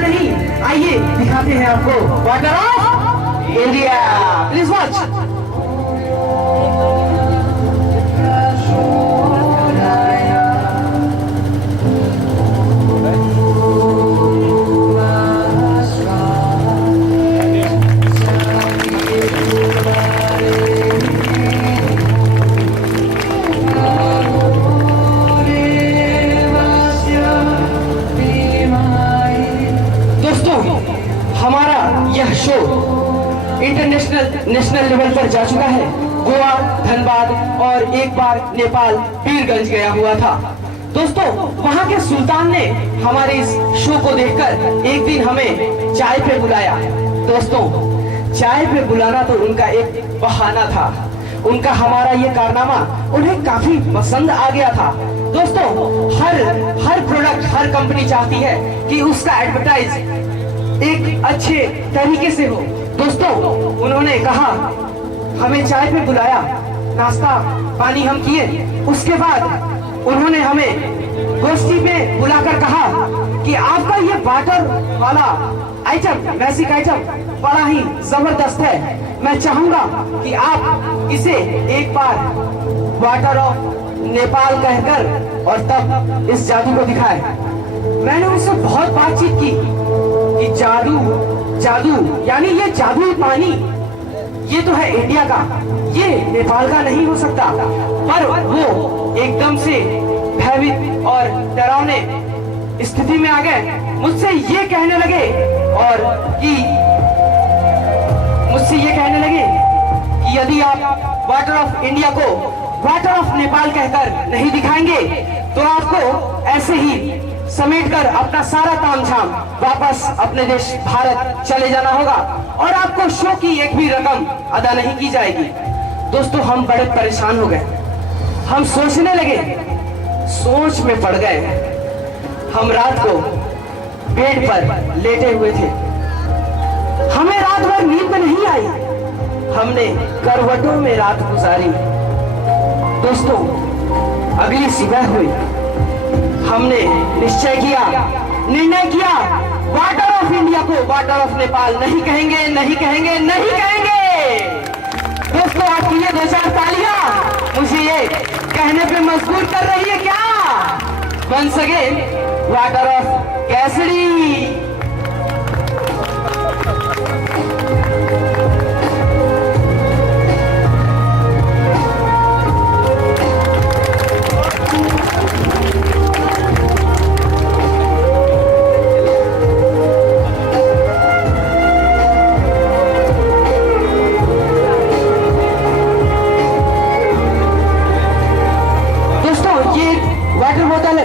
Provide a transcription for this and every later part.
नहीं, आइए दिखाते हैं आपको water of India. Please watch. हमारा यह शो नेशनल लेवल पर जा चुका है। गोवा, धनबाद और एक बार नेपाल पीरगंज गया हुआ था। दोस्तों, वहां के सुल्तान ने हमारे इस शो को देखकर एक दिन हमें चाय पे बुलाया। दोस्तों, चाय पे बुलाना तो उनका एक बहाना था। उनका हमारा ये कारनामा उन्हें काफी पसंद आ गया था। दोस्तों, हर प्रोडक्ट, हर कंपनी चाहती है कि उसका एडवर्टाइज एक अच्छे तरीके से हो। दोस्तों, उन्होंने कहा, हमें चाय पे बुलाया, नाश्ता पानी हम किए, उसके बाद उन्होंने हमें गोष्ठी में बुलाकर कहा कि आपका ये वाटर वाला आइटम, बेसिक आइटम बड़ा ही जबरदस्त है। मैं चाहूंगा कि आप इसे एक बार वाटर ऑफ नेपाल कहकर और तब इस जादू को दिखाए। मैंने उससे बहुत बातचीत की कि जादू यानी ये जादुई पानी, ये तो है इंडिया का, ये नेपाल का नहीं हो सकता। पर वो एकदम से भयभीत और डरावने स्थिति में आ गए। मुझसे ये कहने लगे कि यदि आप वाटर ऑफ इंडिया को वाटर ऑफ नेपाल कहकर नहीं दिखाएंगे तो आपको ऐसे ही समेटकर अपना सारा तामझाम वापस अपने देश भारत चले जाना होगा और आपको शो की एक भी रकम अदा नहीं की जाएगी। दोस्तों, हम बड़े परेशान हो गए। हम सोचने लगे, सोच में पड़ गए। हम रात को बेड पर लेटे हुए थे। हमें रात भर नींद नहीं आई। हमने करवटों में रात गुजारी। दोस्तों, अगली सुबह हुई। हमने निर्णय किया वाटर ऑफ इंडिया को वाटर ऑफ नेपाल नहीं कहेंगे, नहीं कहेंगे, नहीं कहेंगे। दोस्तों, आपकी ये दो चार तालियां मुझे ये कहने पे मजबूर कर रही है क्या? वंस अगेन वाटर ऑफ केसरी।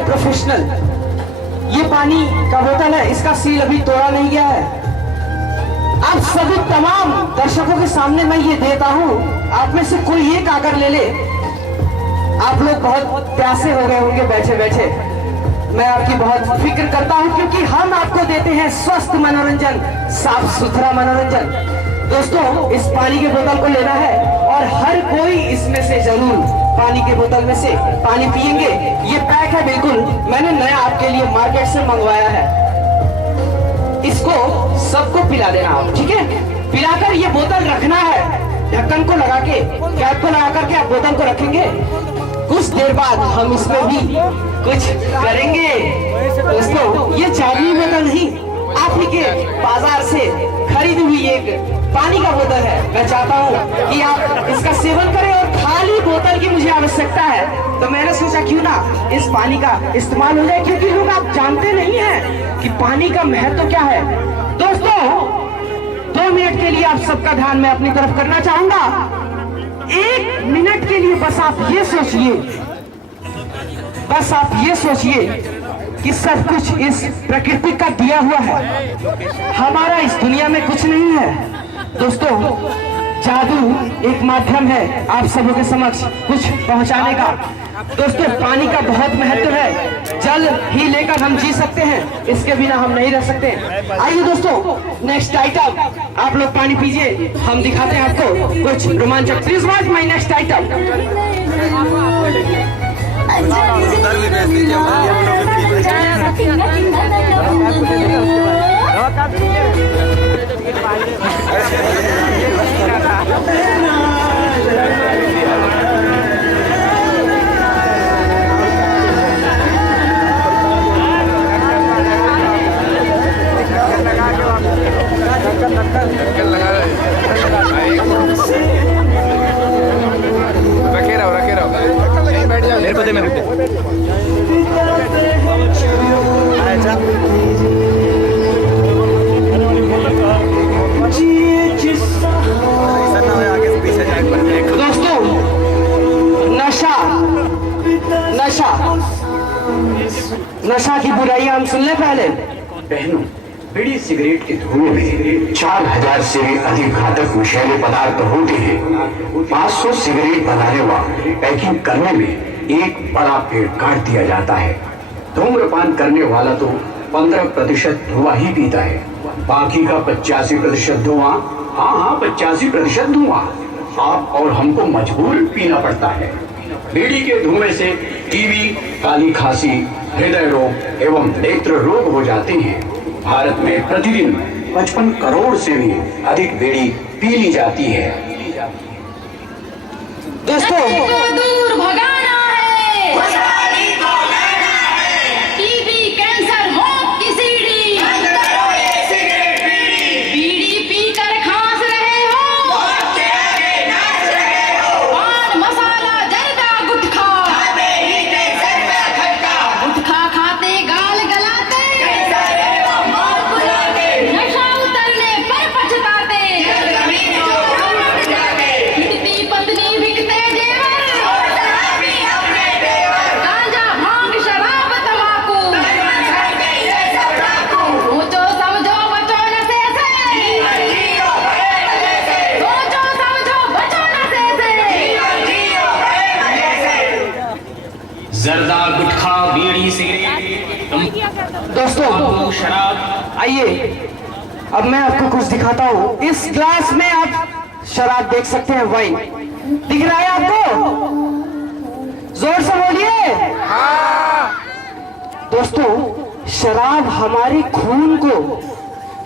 प्रोफेशनल ये पानी का बोतल है, इसका सील अभी तोड़ा नहीं गया है। आप सभी तमाम दर्शकों के सामने मैं ये देता हूँ, आप में से कोई एक आकर ले ले। आप लोग बहुत प्यासे हो गए होंगे बैठे बैठे। मैं आपकी बहुत फिक्र करता हूँ क्योंकि हम आपको देते हैं स्वस्थ मनोरंजन, साफ सुथरा मनोरंजन। दोस्तों, इस पानी के बोतल को लेना है और हर कोई इसमें से जरूर पानी के बोतल में से पानी पिएंगे। ये पैक है, बिल्कुल मैंने नया आपके लिए मार्केट से मंगवाया है। इसको सबको पिला देना आप, ठीक है? पिलाकर ये बोतल रखना है, ढक्कन को लगा के, कैप को लगा करके आप बोतल को रखेंगे। कुछ देर बाद हम इसमें भी कुछ करेंगे। दोस्तों, ये जादुई बोतल नहीं, आप ही के बाजार से खरीदी हुई एक पानी का बोतल है। मैं चाहता हूँ कि आप इसका सेवन करें और खाली बोतल की मुझे आवश्यकता है, तो मैंने सोचा क्यों ना इस पानी का इस्तेमाल हो जाए, क्योंकि लोग आप जानते नहीं हैं कि पानी का महत्व क्या है। दोस्तों, 2 मिनट के लिए आप सबका ध्यान मैं अपनी तरफ करना चाहूंगा। 1 मिनट के लिए बस आप ये सोचिए कि सब कुछ इस प्रकृति का दिया हुआ है। हमारा इस दुनिया में कुछ नहीं है। दोस्तों, जादू एक माध्यम है आप सबों के समक्ष कुछ पहुंचाने का। दोस्तों, पानी का बहुत महत्व है। जल ही लेकर हम जी सकते हैं, इसके बिना हम नहीं रह सकते। आइए दोस्तों, नेक्स्ट आइटम आप लोग पानी पीजिए, हम दिखाते हैं आपको कुछ रोमांचक। Please watch my next item. बहनों, बीड़ी सिगरेट के धुएं में 4000 से भी अधिक घातक विषैले पदार्थ होते हैं। 500 सिगरेट बनाने व पैकिंग करने में एक बड़ा पेड़ काट दिया जाता है। धूम्रपान करने वाला तो 15% धुआं ही पीता है, बाकी का 85% धुआं, हाँ 85% धुआं आप और हमको मजबूर पीना पड़ता है। बीड़ी के धुएं से टीबी, काली खांसी, हृदय रोग एवं नेत्र रोग हो जाते हैं। भारत में प्रतिदिन 55 करोड़ से भी अधिक बीड़ी पी ली जाती है। दोस्तों, दूर भगाना है, टीबी, कैंसर, मौत की सीढ़ी, बीड़ी पीकर खांस रहे हो, पान मसाला जर्दा गुटखा, गुटखा खाते गाल गलाते, नशा उतरने पर पछताते, हिटती पत्नी बिकते जेवर, गांजा भांग शराब तंबाकू, सोचो समझो बचो नशे से, सोचो समझो बचो नशे से। जर्दा, गुटखा, बीड़ी, सिगरेट, दोस्तों, तंबाकू, शराब। आइए अब मैं आपको कुछ दिखाता हूँ। इस ग्लास में आप शराब देख सकते हैं, वाइन दिख रहा है आपको? जोर से बोलिए। दोस्तों, शराब हमारे खून को,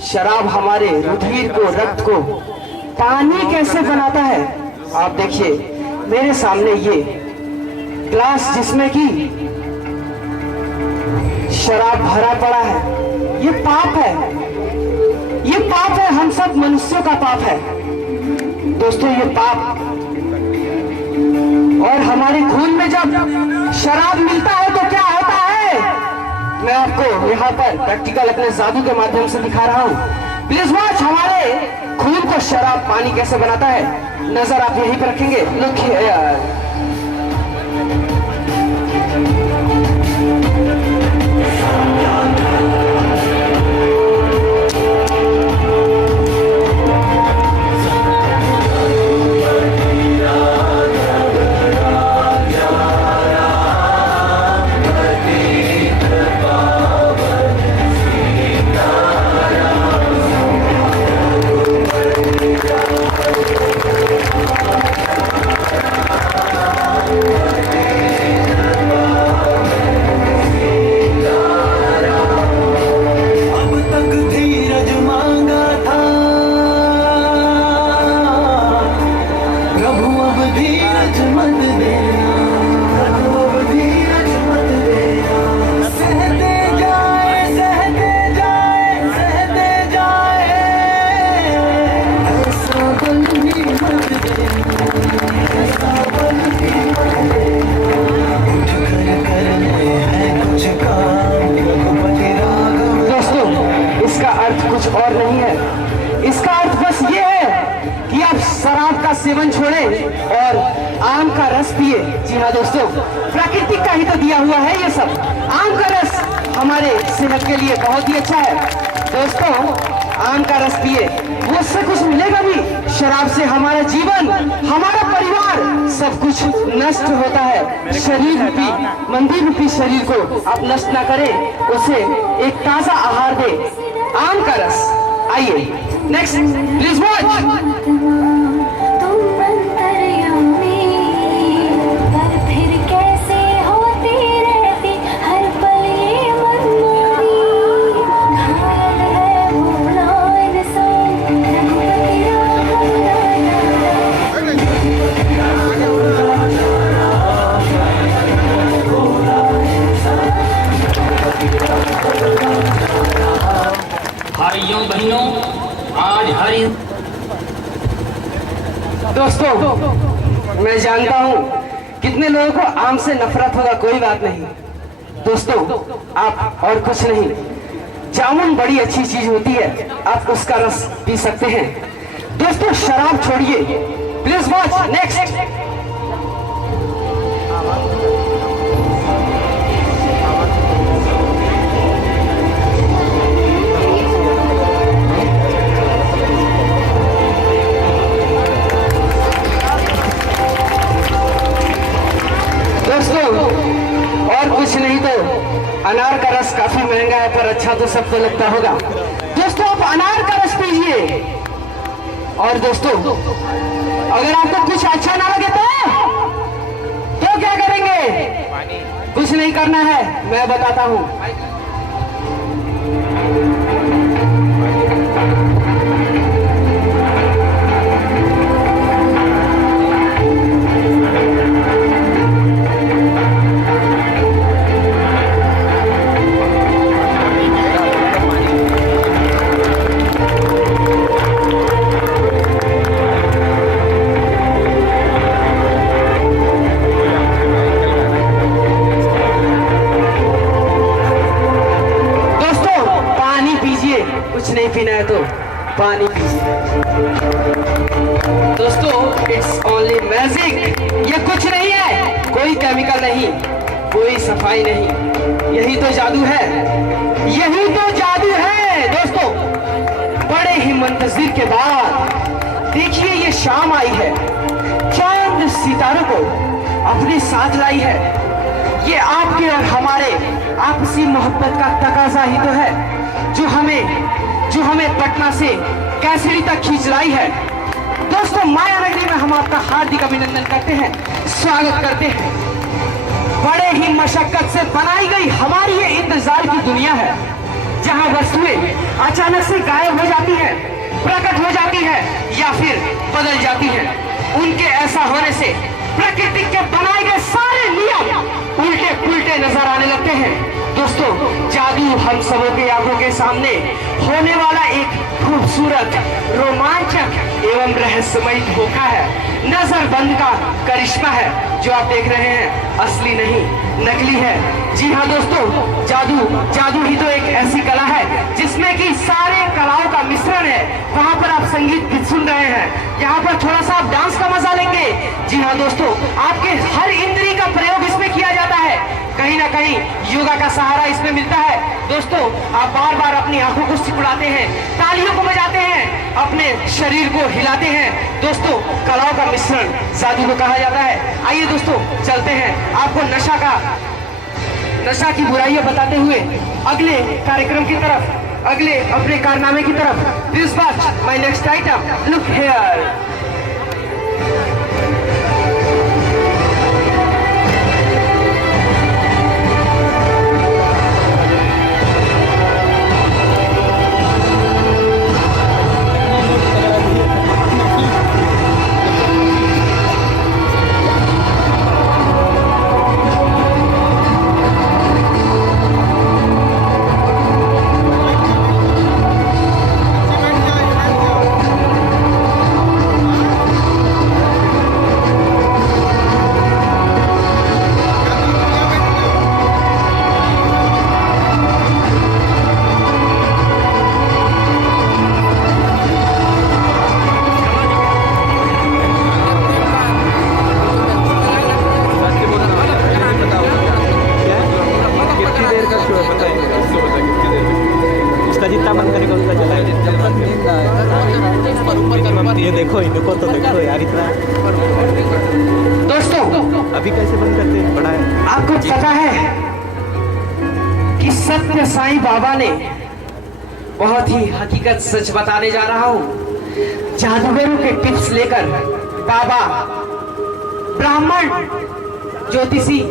शराब हमारे रुधिर को, रक्त को पानी कैसे बनाता है आप देखिए। मेरे सामने ये ग्लास जिसमें कि शराब भरा पड़ा है, ये पाप है, ये पाप है, हम सब मनुष्यों का पाप है दोस्तों, ये पाप। और हमारे खून में जब शराब मिलता है तो क्या होता है, मैं आपको यहाँ पर प्रैक्टिकल अपने जादू के माध्यम से दिखा रहा हूँ। प्लीज वॉच, हमारे खून को शराब पानी कैसे बनाता है। नजर आप यहीं पर रखेंगे। लुक हियर, और नहीं है। इसका अर्थ बस ये है कि आप शराब का सेवन छोड़ें और आम का रस पिए। जी हाँ दोस्तों, प्रकृति का ही तो दिया हुआ है ये सब। आम का रस हमारे सेहत के लिए बहुत ही अच्छा है दोस्तों। आम का रस पिए, उससे कुछ मिलेगा भी। शराब से हमारा जीवन, हमारा परिवार सब कुछ नष्ट होता है। शरीर रूपी, मंदिर रूपी शरीर को आप नष्ट ना करें, उसे एक ताजा आहार दे, आम का रस। आइए नेक्स्ट प्लीज वॉच। भाइयों बहनों, आज हरी दोस्तों, मैं जानता हूँ कितने लोगों को आम से नफरत होगा, कोई बात नहीं दोस्तों। आप और कुछ नहीं, जामुन बड़ी अच्छी चीज होती है, आप उसका रस पी सकते हैं दोस्तों। शराब छोड़िए, प्लीज वॉच नेक्स्ट। सबको लगता होगा। दोस्तों आप अनार का रस पीजिए। और दोस्तों अगर आपको कुछ अच्छा ना लगे तो क्या करेंगे? कुछ नहीं करना है, मैं बताता हूं। कुछ नहीं पीना है तो पानी पीजिए। दोस्तों इट्स ओनली मैजिक। ये कुछ नहीं है, कोई केमिकल नहीं, कोई सफाई नहीं। यही तो जादू है, यही तो जादू है। दोस्तों बड़े ही मुंतजिर के बाद देखिए ये शाम आई है, चांद सितारों को अपने साथ लाई है। ये आपके और हमारे आपसी मोहब्बत का तकाजा ही तो है जो हमें पटना से कैसरी तक खींच लाई है। दोस्तों माया नगरी में हम आपका हार्दिक अभिनंदन करते हैं, स्वागत करते हैं। बड़े ही मशक्कत से बनाई गई हमारी ये इंतजार की दुनिया है, जहां वस्तुएं अचानक से गायब हो जाती हैं, प्रकट हो जाती है या फिर बदल जाती है। उनके ऐसा होने से प्रकृति के बनाए गए सारे नियम उल्टे पुल्टे नजर आने लगते हैं। दोस्तों जादू हम सबों के आंखों के सामने होने वाला एक खूबसूरत, रोमांचक एवं रहस्यमय धोखा है, नजरबंद का करिश्मा है। जो आप देख रहे हैं असली नहीं नकली है। जी हाँ दोस्तों, जादू ही तो एक ऐसी कला है जिसमें कि सारे कलाओं का मिश्रण है। वहाँ पर आप संगीत भी सुन रहे हैं, यहाँ पर थोड़ा सा आप डांस का मजा लेंगे। जी हाँ दोस्तों, आपके हर इंद्री का प्रयोग इसमें किया जाता है। कहीं ना कहीं योगा का सहारा इसमें मिलता है। दोस्तों आप बार बार अपनी आंखों को सिकुड़ाते हैं, तालियों को बजाते हैं, अपने शरीर को हिलाते हैं। दोस्तों कलाओं का मिश्रण जादू को कहा जाता है। आइए दोस्तों चलते हैं आपको नशा की बुराइयां बताते हुए अगले कार्यक्रम की तरफ, अगले अपने कारनामे की तरफ। This watch my next item, look here. जितना मन करेगा उतना चलाए। ये देखो इनको तो देखो यार, इतना दोस्तों अभी कैसे बंद करते हैं? बड़ा है। आपको पता है कि सत्य साईं बाबा ने बहुत ही हकीकत सच बताने जा रहा हूं। जादूगरों के टिप्स लेकर बाबा, ब्राह्मण, ज्योतिषी,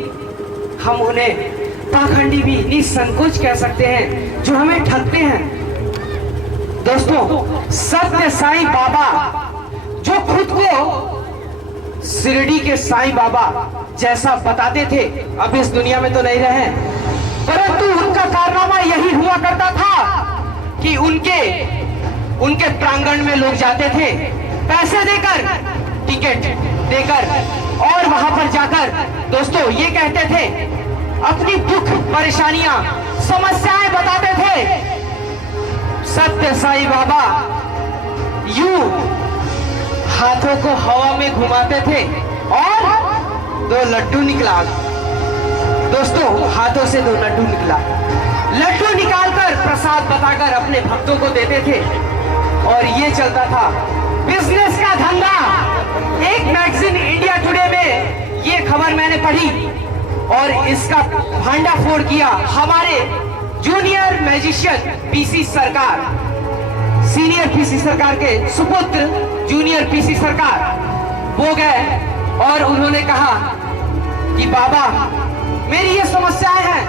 हम उन्हें पाखंडी भी निसंकोच कह सकते हैं, जो हमें ठगते हैं। दोस्तों सत्य साईं बाबा जो खुद को शिरडी के साईं बाबा जैसा बताते थे, अब इस दुनिया में तो नहीं रहे, परंतु उनका कारनामा यही हुआ करता था कि उनके प्रांगण में लोग जाते थे पैसे देकर, टिकट देकर, और वहां पर जाकर दोस्तों ये कहते थे, अपनी दुख परेशानियां समस्याएं बताते थे। सत्य साईं बाबा यूं हाथों को हवा में घुमाते थे और 2 लड्डू निकला। दोस्तों हाथों से 2 लड्डू निकला, लड्डू निकालकर प्रसाद बताकर अपने भक्तों को देते थे और ये चलता था बिजनेस का धंधा। एक मैगजीन इंडिया टुडे में ये खबर मैंने पढ़ी और इसका भांडाफोड़ किया हमारे जूनियर मैजिशियन पीसी सरकार, सीनियर पीसी सरकार के सुपुत्र जूनियर पीसी सरकार वो गए और उन्होंने कहा कि बाबा मेरी ये समस्याएं हैं,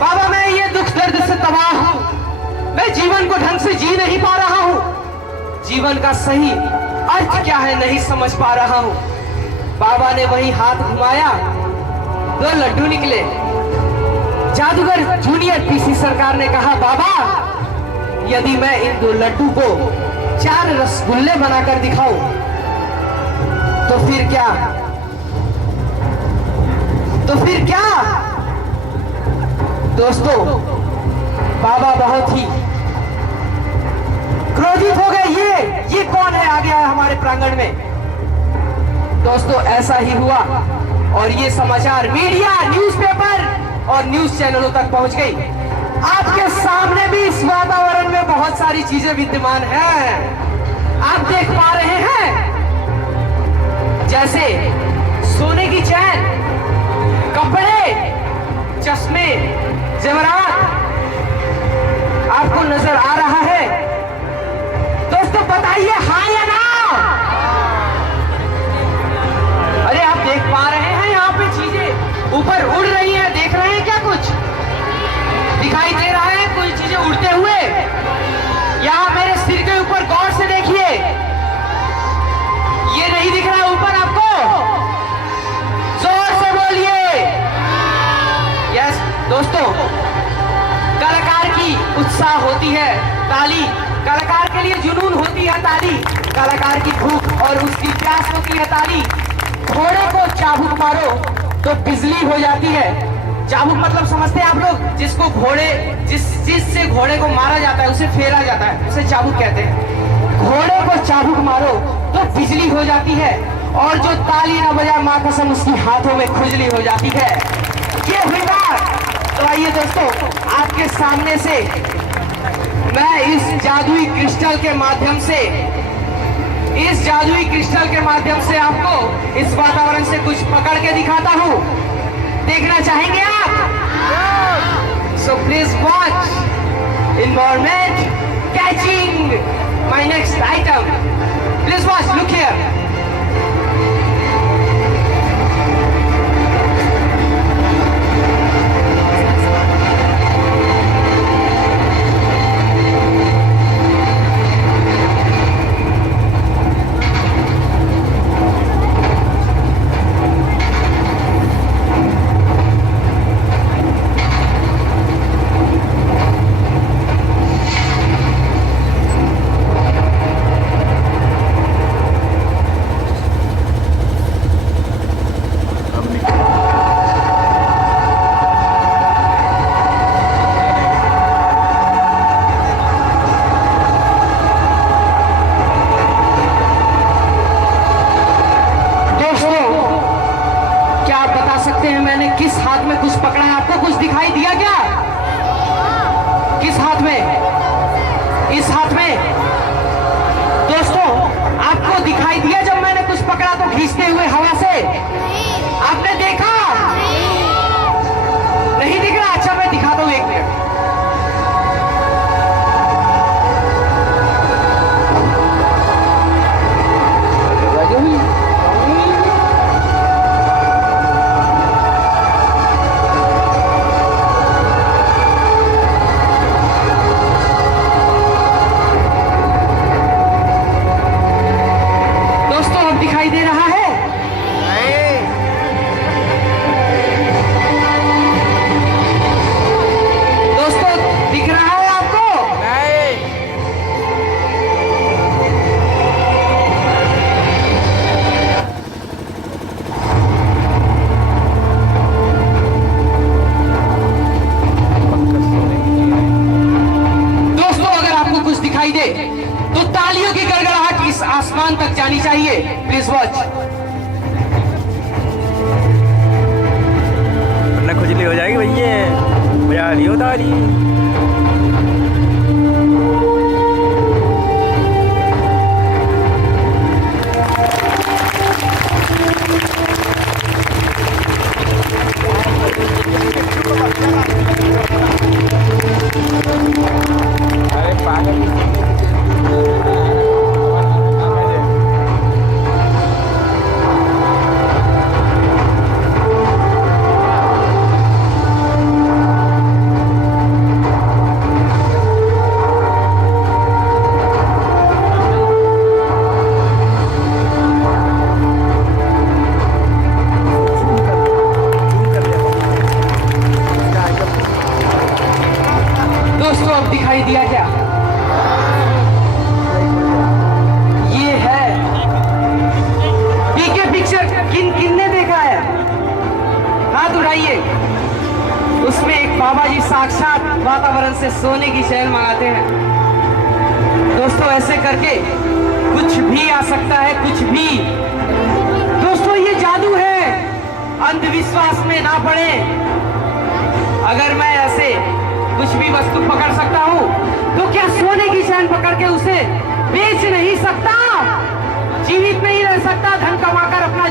बाबा मैं ये दुख दर्द से तबाह हूं, मैं जीवन को ढंग से जी नहीं पा रहा हूं, जीवन का सही अर्थ क्या है नहीं समझ पा रहा हूं। बाबा ने वही हाथ घुमाया, 2 लड्डू निकले। जादूगर जूनियर पीसी सरकार ने कहा बाबा यदि मैं इन 2 लड्डू को 4 रसगुल्ले बनाकर दिखाऊं तो फिर क्या, तो फिर क्या। दोस्तों बाबा बहुत ही क्रोधित हो गए, ये कौन है आ गया है हमारे प्रांगण में। दोस्तों ऐसा ही हुआ और ये समाचार मीडिया, न्यूज़पेपर और न्यूज चैनलों तक पहुंच गई। आपके सामने भी इस वातावरण में बहुत सारी चीजें विद्यमान हैं, आप देख पा रहे हैं, जैसे सोने की चैन, कपड़े, चश्मे, जेवरात आपको नजर आ रहा है। दोस्तों बताइए हाँ या ना। अरे आप देख पा रहे हैं यहाँ पे चीजें ऊपर उड़ रही हैं, देख रहे हैं क्या कुछ दिखाई दे रहा है, कुछ चीजें उड़ते हुए। यहाँ मेरे सिर के ऊपर गौर से देखिए, ये नहीं दिख रहा है ऊपर आपको, जोर से बोलिए। यस दोस्तों, कलाकार की उत्साह होती है ताली, कलाकार के लिए जुनून होती है ताली, कलाकार की भूख और उसकी प्यास होती है ताली। घोड़े को चाबुक मारो तो बिजली हो जाती है। चाबुक मतलब समझते हैं आप लोग, जिसको घोड़े, जिस चीज से घोड़े को मारा जाता है उसे फेरा जाता है, उसे चाबुक कहते हैं। घोड़े को चाबुक मारो तो बिजली हो जाती है और जो ताली ना बजाए मां कसम उसकी हाथों में खुजली हो जाती है। ये हुई बात। तो आइए दोस्तों, आपके सामने से मैं इस जादुई क्रिस्टल के माध्यम से, इस जादुई क्रिस्टल के माध्यम से आपको इस वातावरण से कुछ पकड़ के दिखाता हूं। देखना चाहेंगे आप? So please watch involvement catching my next item. Please watch, look here. किस हाथ में कुछ पकड़ा है? आपको कुछ दिखाई दिया क्या? किस हाथ में? इस हाथ में। दोस्तों आपको दिखाई दिया जब मैंने कुछ पकड़ा तो खींचते हुए हवा से? आपने देखा? नहीं दिख रहा? अच्छा मैं दिखाता हूं, 1 मिनट। दिखाई दे रहा है? दोस्तों दिख रहा है आपको? दोस्तों अगर आपको कुछ दिखाई दे तो तालियों की गड़गड़ाहट इस आसमान तक जानी चाहिए। Please watch. वरना खुजली हो जाएगी भैया, बजा लियो ताली। बाबा जी साक्षात वातावरण से सोने की शैल मंगाते हैं। दोस्तों ऐसे करके कुछ भी आ सकता है, कुछ भी। दोस्तों ये जादू है, अंधविश्वास में ना पड़े। अगर मैं ऐसे कुछ भी वस्तु पकड़ सकता हूँ तो क्या सोने की चैन पकड़ के उसे बेच नहीं सकता, जीवित नहीं रह सकता, धन कमाकर अपना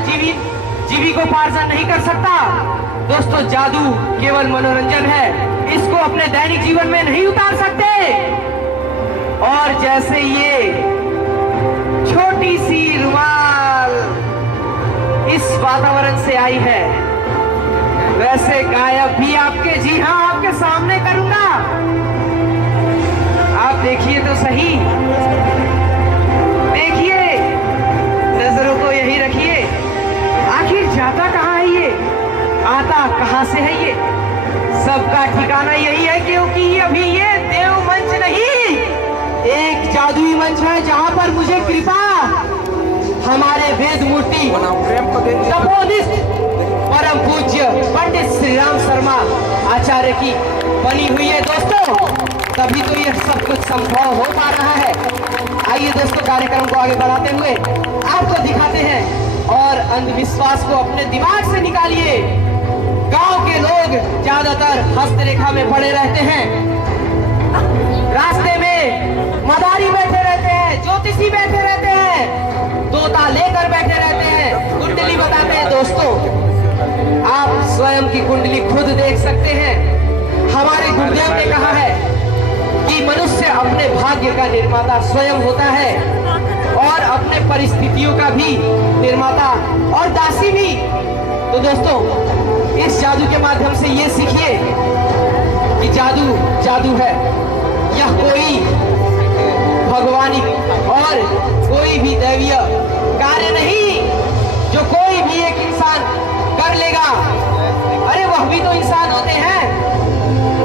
जीविकोपार्जन नहीं कर सकता। दोस्तों जादू केवल मनोरंजन है, इसको अपने दैनिक जीवन में नहीं उतार सकते। और जैसे ये छोटी सी रुमाल इस वातावरण से आई है, वैसे गायब भी आपके, जी हाँ, आपके सामने करूंगा। आप देखिए तो सही, देखिए, नजरों को यही रखिए। आखिर जाता कहाँ है ये, आता कहाँ से है ये? सबका ठिकाना यही है, क्योंकि अभी ये देव मंच नहीं, एक जादुई मंच है जहाँ पर मुझे कृपा हमारे वेद मूर्ति तपोनिष्ठ परम पूज्य पंडित श्री राम शर्मा आचार्य की बनी हुई है। दोस्तों तभी तो यह सब कुछ संभव हो पा रहा है। आइए दोस्तों कार्यक्रम को आगे बढ़ाते हुए आपको दिखाते हैं, और अंधविश्वास को अपने दिमाग से निकालिए। गांव के लोग ज्यादातर हस्तरेखा में पड़े रहते हैं, रास्ते में मदारी बैठे रहते हैं, ज्योतिषी बैठे रहते हैं, तोता लेकर बैठे रहते हैं, कुंडली बताते हैं। दोस्तों आप स्वयं की कुंडली खुद देख सकते हैं। हमारे गुरुदेव ने कहा है कि मनुष्य अपने भाग्य का निर्माता स्वयं होता है, और अपने परिस्थितियों का भी निर्माता और दासी भी। तो दोस्तों इस जादू के माध्यम से ये सीखिए कि जादू जादू है, यह कोई भगवानिक और कोई भी दैवीय कार्य नहीं जो कोई भी एक इंसान कर लेगा। अरे वह भी तो इंसान होते हैं,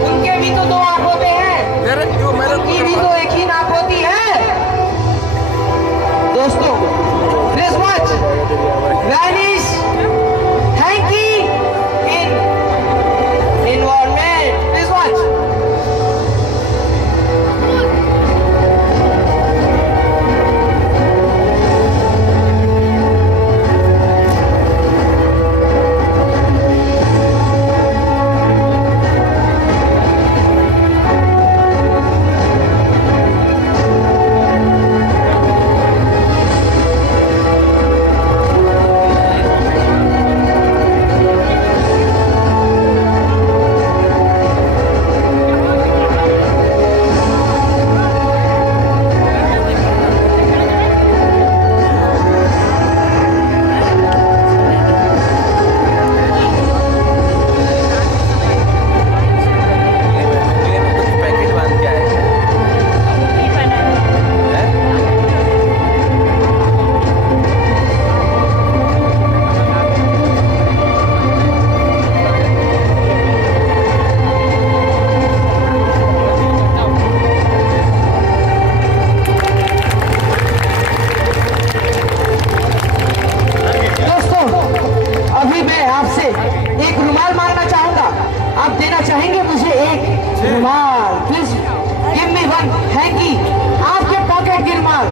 उनके भी तो दो आंख होते हैं, उनकी भी तो एक ही नाक होती है। दोस्तों please watch vanish hanky in environment, please watch. एक रुमाल मांगना चाहूंगा, आप देना चाहेंगे मुझे एक रुमाल?